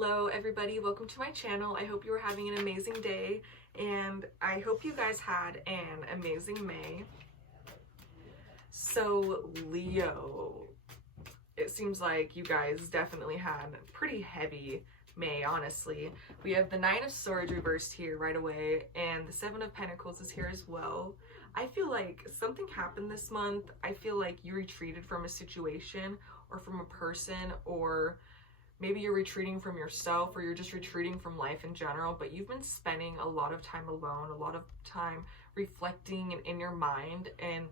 Hello everybody, welcome to my channel. I hope you are having an amazing day and I hope you guys had an amazing May. So Leo, it seems like you guys definitely had a pretty heavy May, honestly. We have the Nine of Swords reversed here right away and the Seven of Pentacles is here as well. I feel like something happened this month. I feel like you retreated from a situation or from a person, or maybe you're retreating from yourself, or you're just retreating from life in general, but you've been spending a lot of time alone, a lot of time reflecting and in your mind, and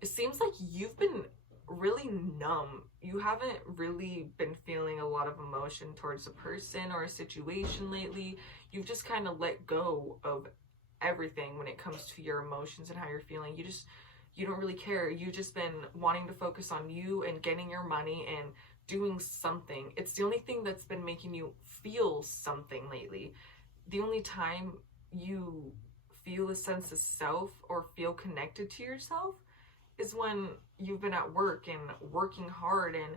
it seems like you've been really numb. You haven't really been feeling a lot of emotion towards a person or a situation lately. You've just kind of let go of everything when it comes to your emotions and how you're feeling. You don't really care. You've just been wanting to focus on you and getting your money and doing something. It's the only thing that's been making you feel something lately. The only time you feel a sense of self or feel connected to yourself is when you've been at work and working hard and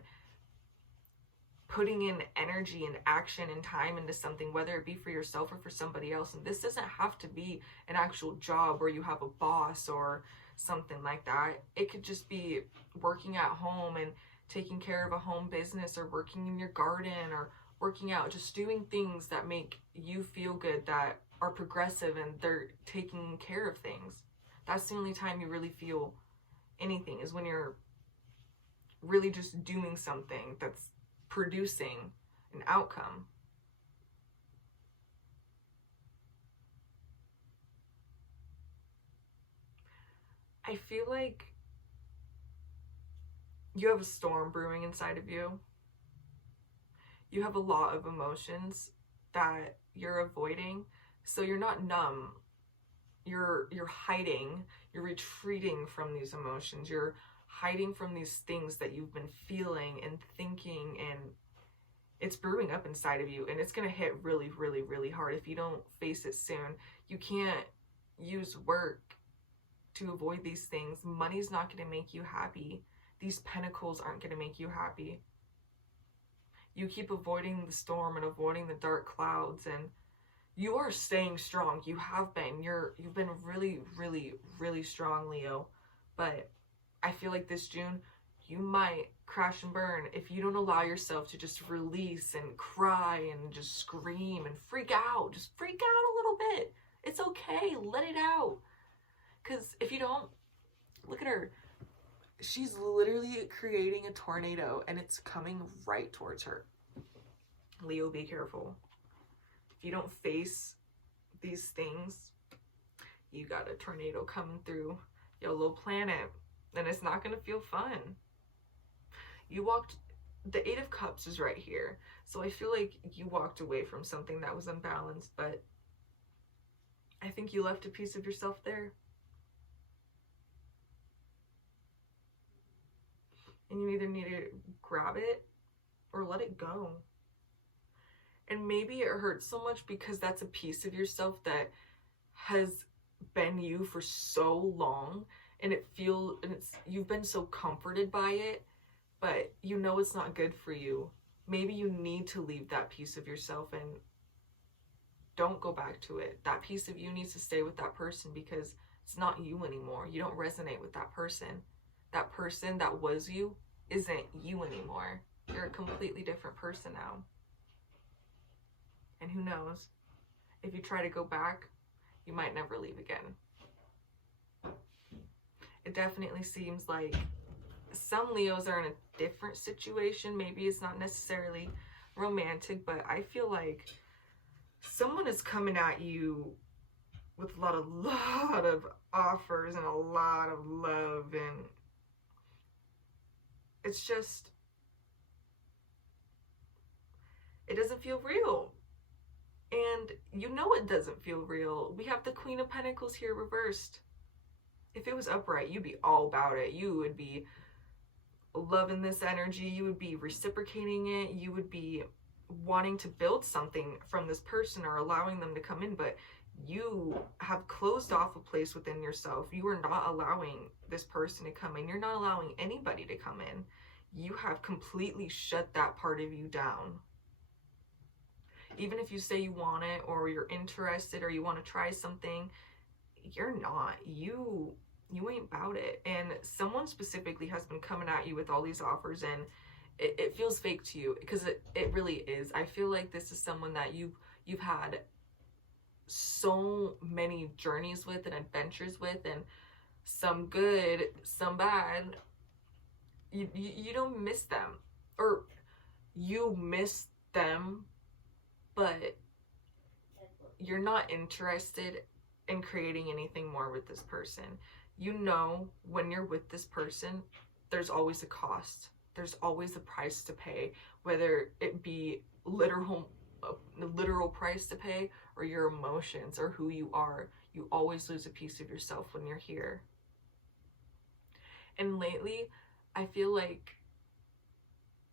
putting in energy and action and time into something, whether it be for yourself or for somebody else. And this doesn't have to be an actual job where you have a boss or something like that. It could just be working at home and taking care of a home business, or working in your garden, or working out, just doing things that make you feel good, that are progressive and they're taking care of things. That's the only time you really feel anything, is when you're really just doing something that's producing an outcome. I feel like you have a storm brewing inside of you. You have a lot of emotions that you're avoiding. So you're not numb. You're hiding. You're retreating from these emotions. You're hiding from these things that you've been feeling and thinking, and it's brewing up inside of you, and it's going to hit really, really, really hard if you don't face it soon. You can't use work to avoid these things. Money's not going to make you happy. These pentacles aren't going to make you happy. You keep avoiding the storm and avoiding the dark clouds, and you are staying strong. You have been. You've been really, really, really strong, Leo. But I feel like this June, you might crash and burn if you don't allow yourself to just release and cry and just scream and freak out. Just freak out a little bit. It's okay. Let it out. Because if you don't, look at her. She's literally creating a tornado and it's coming right towards her. Leo, be careful. If you don't face these things, you got a tornado coming through your little planet, and it's not going to feel fun. You walked, the Eight of Cups is right here. So I feel like you walked away from something that was unbalanced, but I think you left a piece of yourself there. And you either need to grab it or let it go. And maybe it hurts so much because that's a piece of yourself that has been you for so long, and you've been so comforted by it, but you know it's not good for you. Maybe you need to leave that piece of yourself and don't go back to it. That piece of you needs to stay with that person because it's not you anymore. You don't resonate with that person. That person that was you isn't you anymore. You're a completely different person now. And who knows? If you try to go back, you might never leave again. It definitely seems like some Leos are in a different situation. Maybe it's not necessarily romantic, but I feel like someone is coming at you with a lot of offers and a lot of love, and it's just, it doesn't feel real. And you know it doesn't feel real. We have the Queen of Pentacles here reversed. If it was upright, you'd be all about it. You would be loving this energy. You would be reciprocating it. You would be wanting to build something from this person or allowing them to come in. But you have closed off a place within yourself. You are not allowing this person to come in. You're not allowing anybody to come in. You have completely shut that part of you down. Even if you say you want it, or you're interested, or you want to try something, you're not. You ain't about it. And someone specifically has been coming at you with all these offers, and it feels fake to you, because it really is. I feel like this is someone that you've had so many journeys with and adventures with, and some good, some bad. You don't miss them, or you miss them, but you're not interested in creating anything more with this person. You know, when you're with this person, there's always a cost. There's always a price to pay, whether it be a literal price to pay, or your emotions, or who you are. You always lose a piece of yourself when you're here. And lately, I feel like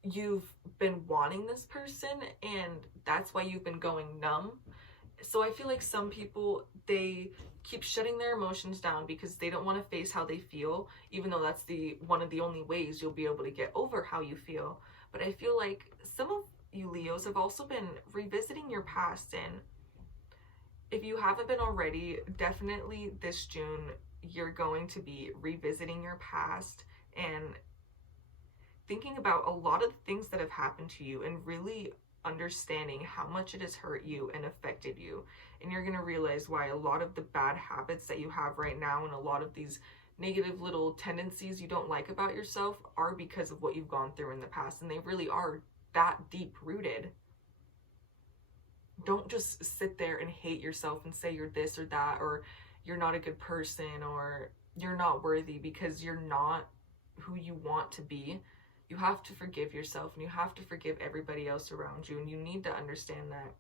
you've been wanting this person, and that's why you've been going numb. So I feel like some people, they keep shutting their emotions down because they don't want to face how they feel, even though that's one of the only ways you'll be able to get over how you feel. But I feel like some of you Leos have also been revisiting your past, and if you haven't been already, definitely this June you're going to be revisiting your past and thinking about a lot of the things that have happened to you, and really understanding how much it has hurt you and affected you. And you're going to realize why a lot of the bad habits that you have right now, and a lot of these negative little tendencies you don't like about yourself, are because of what you've gone through in the past, and they really are that deep rooted. Don't just sit there and hate yourself and say you're this or that, or you're not a good person, or you're not worthy, because you're not who you want to be. You have to forgive yourself, and you have to forgive everybody else around you. And you need to understand that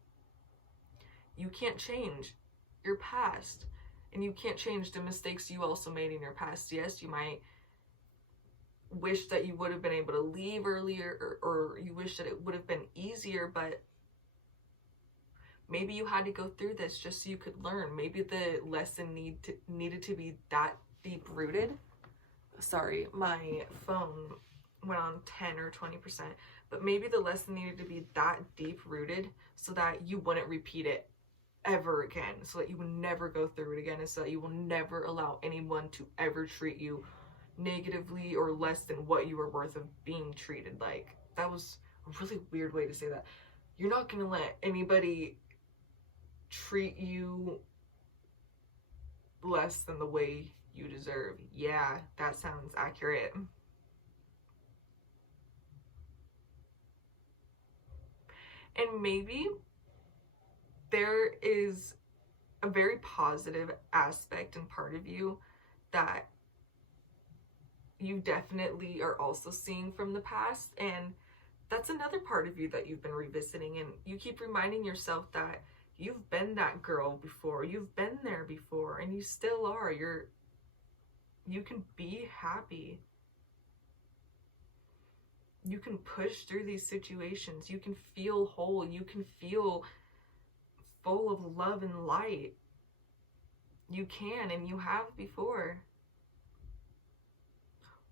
you can't change your past, and you can't change the mistakes you also made in your past. Yes, you might wish that you would have been able to leave earlier, or you wish that it would have been easier, but maybe you had to go through this just so you could learn. Maybe the lesson needed to be that deep rooted. Sorry, my phone went on 10 or 20%, but maybe the lesson needed to be that deep rooted so that you wouldn't repeat it ever again, so that you would never go through it again, and so that you will never allow anyone to ever treat you negatively or less than what you were worth of being treated like. That was a really weird way to say that. You're not going to let anybody treat you less than the way you deserve. Yeah, that sounds accurate. And maybe there is a very positive aspect and part of you that you definitely are also seeing from the past, and that's another part of you that you've been revisiting. And you keep reminding yourself that you've been that girl before, you've been there before, and you still are. You can be happy. You can push through these situations. You can feel whole. You can feel full of love and light. You can, and you have before.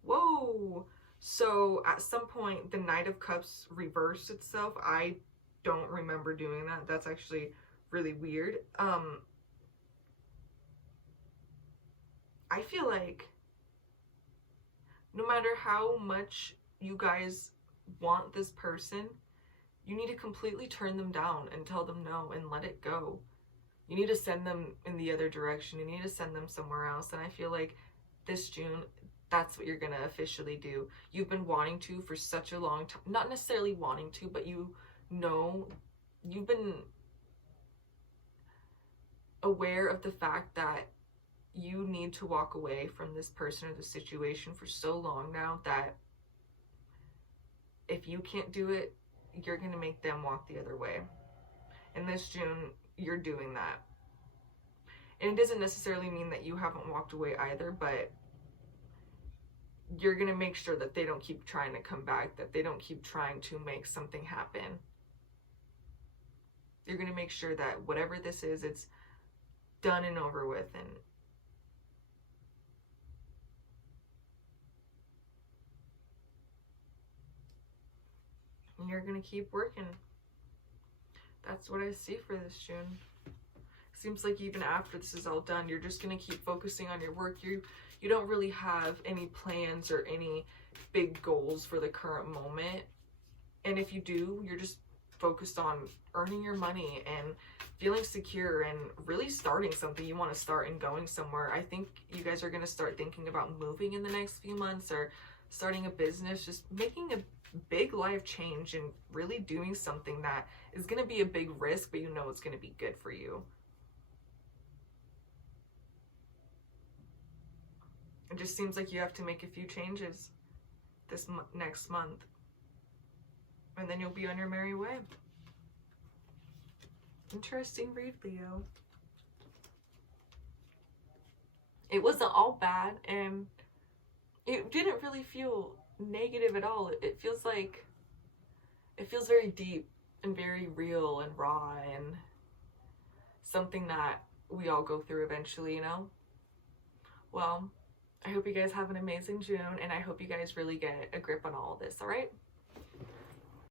Whoa! So at some point, the Knight of Cups reversed itself. I don't remember doing that. That's actually really weird. I feel like no matter how much you guys want this person, you need to completely turn them down and tell them no and let it go. You need to send them in the other direction. You need to send them somewhere else. And I feel like this June, that's what you're going to officially do. You've been wanting to for such a long time. Not necessarily wanting to, but you know, you've been aware of the fact that you need to walk away from this person or the situation for so long now, that if you can't do it, you're going to make them walk the other way. And this June, you're doing that. And it doesn't necessarily mean that you haven't walked away either, but you're going to make sure that they don't keep trying to come back, that they don't keep trying to make something happen. You're going to make sure that whatever this is, it's done and over with, and you're going to keep working. That's what I see for this June. Seems like even after this is all done, you're just going to keep focusing on your work. You don't really have any plans or any big goals for the current moment. And if you do, you're just focused on earning your money and feeling secure and really starting something you want to start and going somewhere. I think you guys are going to start thinking about moving in the next few months or starting a business, just making a big life change and really doing something that is going to be a big risk, but you know it's going to be good for you. It just seems like you have to make a few changes this next month. And then you'll be on your merry way. Interesting read, Leo. It wasn't all bad, and it didn't really feel negative at all. It feels like, it feels very deep and very real and raw and something that we all go through eventually, you know? Well, I hope you guys have an amazing June, and I hope you guys really get a grip on all of this, all right?